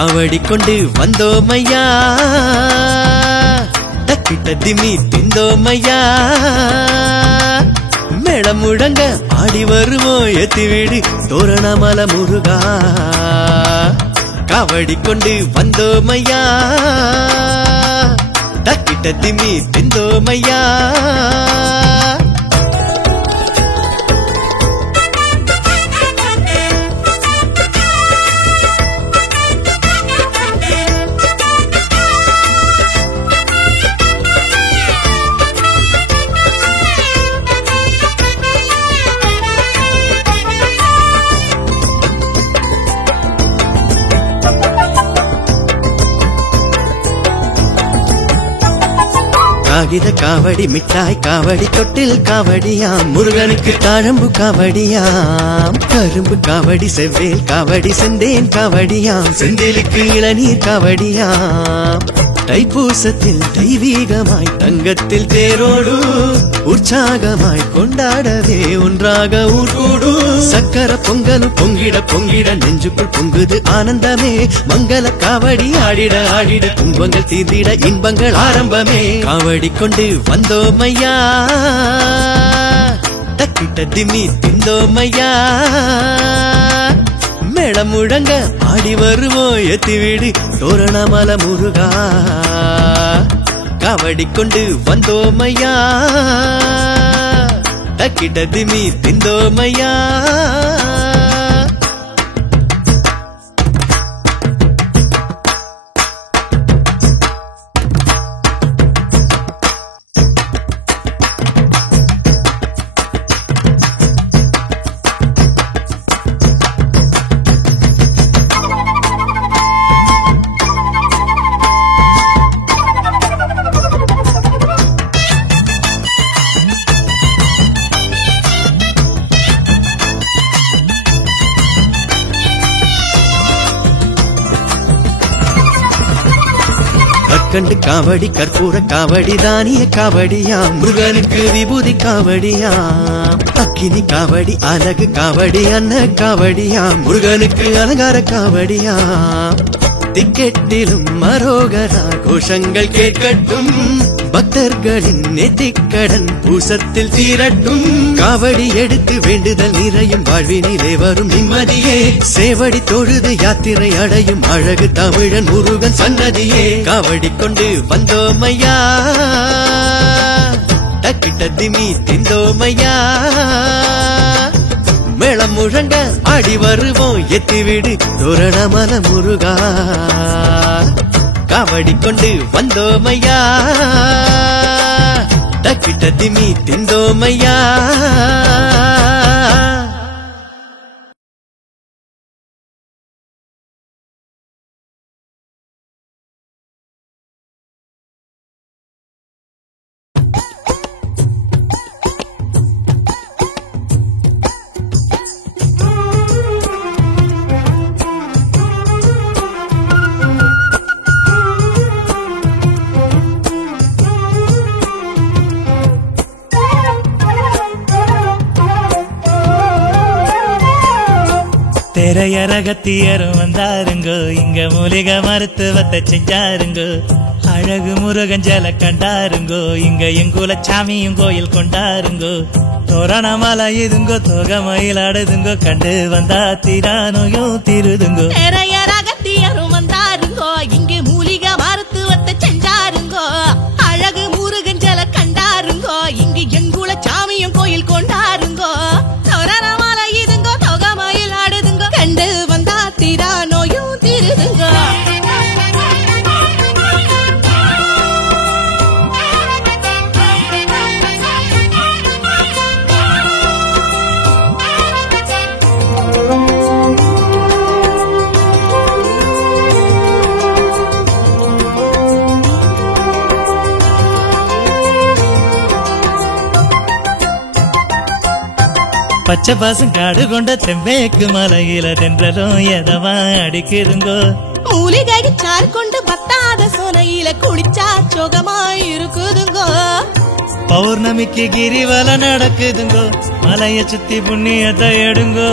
காவடி கொண்டு வந்தோமையா தக்கிட்ட திமி திந்தோமையா மேளம் முழங்க ஆடி வருவோம் ஏத்தி வீடு தோரணமல முருகா காவடி கொண்டு வந்தோமையா தக்கிட்ட திமி திந்தோமையா காகித காவடி மிட்டாய் காவடி தொட்டில் காவடியாம் முருகனுக்கு தாழம்பு காவடியாம் கரும்பு காவடி செவ்வேல் காவடி செந்தேன் காவடியாம் செந்தேலுக்கு இளநீர் காவடியாம் தைப்பூசத்தில் தெய்வீகமாய் தங்கத்தில் தேரோடு உற்சாகமாய் கொண்டாடவே ஒன்றாக ஊர்கூடு சக்கர பொங்கலும் பொங்கிட பொங்கிட நெஞ்சுக்குள் பொங்குது ஆனந்தமே மங்கள காவடி ஆடிட ஆடிட துன்பங்கள் தீர்ந்திட இன்பங்கள் ஆரம்பமே காவடி கொண்டு வந்தோமையா தக்கிட்ட திமி திந்தோமையா மேளம் முழங்க ஆடி வருவோம் ஏத்தி வீடு தோரணமல முருகா காவடி கொண்டு வந்தோமையா தக்கிட்ட திமி திந்தோமையா கண்டு காவடி கற்பூர காவடி தானிய காவடியாம் முருகனுக்கு விபூதி காவடியாம் அக்கினி காவடி அழகு காவடி அன்ன காவடியாம் முருகனுக்கு அலங்கார காவடியாம் திக்கெட்டிலும் மரோகரா கோஷங்கள் கேட்கட்டும் பக்தர்களின் நெத்திக்கடன் பூசத்தில் தீரட்டும் காவடி எடுத்து வேண்டுதல் நிறையும் வாழ்வினிலே வரும் நிம்மதியே சேவடி தொழுது யாத்திரை அடையும் அழகு தமிழன் முருகன் சன்னதியே காவடி கொண்டு வந்தோமையா தக்கிட்ட திமி திந்தோமையா மேளம் முழங்க ஆடி வருவோம் எத்தி வீடு தோரணமல முருகா காவடி கொண்டு வந்தோமையா தக்கிட்ட திமி திந்தோமையா திரையரகத்தியரும் வந்தாருங்கோ இங்க மூலிகை மருத்துவத்தை செஞ்சாருங்கோ அழகு முருகன் ஜல கண்டாருங்கோ இங்க எங்குல சாமியும் கோயில் கொண்டாருங்கோ தோரணமலை இதுங்கோ தோக மயிலாடுதுங்கோ கண்டு வந்தா திரானோயும் திருதுங்கோ திரையரகத்தியரும் வந்தாருங்கோ இங்க மூலிகை மருத்துவத்தை செஞ்சாருங்கோ அழகு முருகன் ஜல கண்டாருங்கோ இங்க எங்குல சாமியும் கோயில் கொண்டாருங்கோ தோரணமலை இதுங்கோ தோக மயிலாடுதுங்கோ கண்டு வந்தா திரானோயும் திருதுங்கோ பச்சை பாசம் காடு கொண்ட தெம்பேக்கு மலையில தென்றலும் எதவா அடிக்குதுங்கோ மூலிகை சாறு கொண்டு பத்தாத சோனையில குடிச்சா சோகமாயிருக்குதுங்கோ பௌர்ணமிக்கு கிரிவல நடக்குதுங்கோ மலைய சுத்தி புண்ணியத்தை எடுங்கோ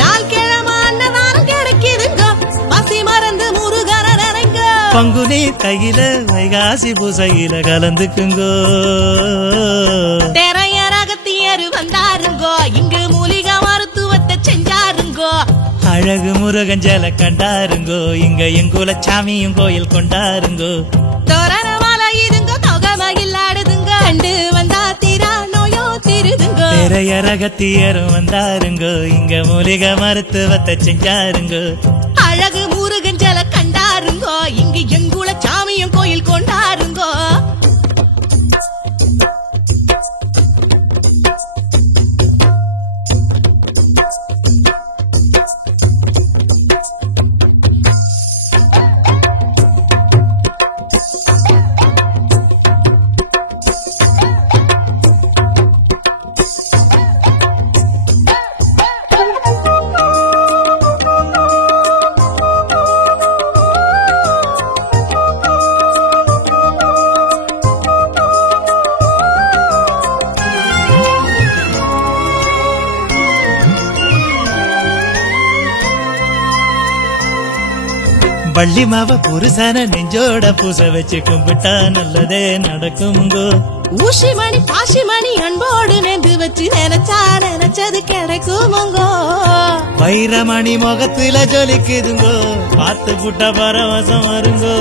நாள் கிழமை அன்னதானம் கிடைக்குதுங்கோ பசி மறந்து முருக பங்குனி தையில வைகாசி பூசையில கலந்துக்குங்கோ திரையரகத்தியரு வந்தாருங்கோ இங்கு மூலிகை மருத்துவத்தை செஞ்சாருங்கோ அழகு முருகஞ்சல கண்டாருங்கோ இங்க எங்குல சாமியும் கோயில் கொண்டாருங்கோ தோரணமால இதுங்க தொகமையில் ஆடுதுங்க கண்டு வந்தா தீரா நோயோ திருதுங்கோ திரையரகத்தியரும் வந்தாருங்கோ இங்க மூலிகை மருத்துவத்தை செஞ்சாருங்கோ அழகு முருகஞ்சல கண்டாருங்கோ இங்கு எங்குல சாமியும் கோயில் கொண்டாருங்கோ வள்ளி மாவ புருஷன நெஞ்சோட பூச வச்சு கும்பிட்டா நல்லதே நடக்குங்கோ ஊசி மணி பாசி மணி அன்போடு நெந்து வச்சு நினைச்சா நினைச்சது கிடைக்குமோங்கோ வைரமணி முகத்துல ஜொலிக்குதுங்கோ பார்த்து புட்ட பரவசம் வருங்கோ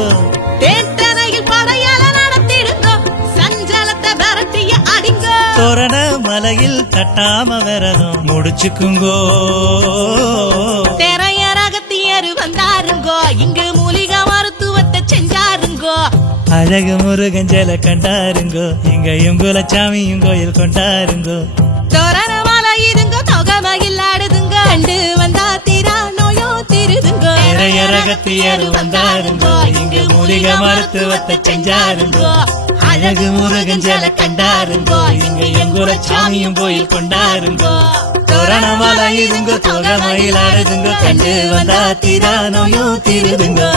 தேட்டனையில் படையால நடத்திடுங்கோ சஞ்சலத்தை விரட்டிய அடிங்க தோரண மலையில் தட்டாம விரதம் முடிச்சுக்குங்கோ திரையரகத்தியரு வந்தாருங்கோ இங்கு மூலிகை மருத்துவத்தை செஞ்சாருங்கோ அழகு முருகஞ்சல கண்டாருங்கோ இங்க எங்குல சாமியும் கோயில் கொண்டாருங்கோ தோரணமால இதுங்க தொகமையில் ஆடுதுங்க கண்டு வந்தா தீரா நோயோ திருதுங்கோ திரையரகத்தியரு வந்தாருங்கோ இங்க மூலிகை மருத்துவத்தை செஞ்சாருங்கோ அழகு முருகஞ்சல கண்டாருங்கோ இங்க எங்குல சாமியும் கோயில் கொண்டாருங்கோ தோரணமால இதுங்க தொகமையில் ஆடுதுங்க கண்டு வந்தா தீரா நோயோ திருதுங்கோ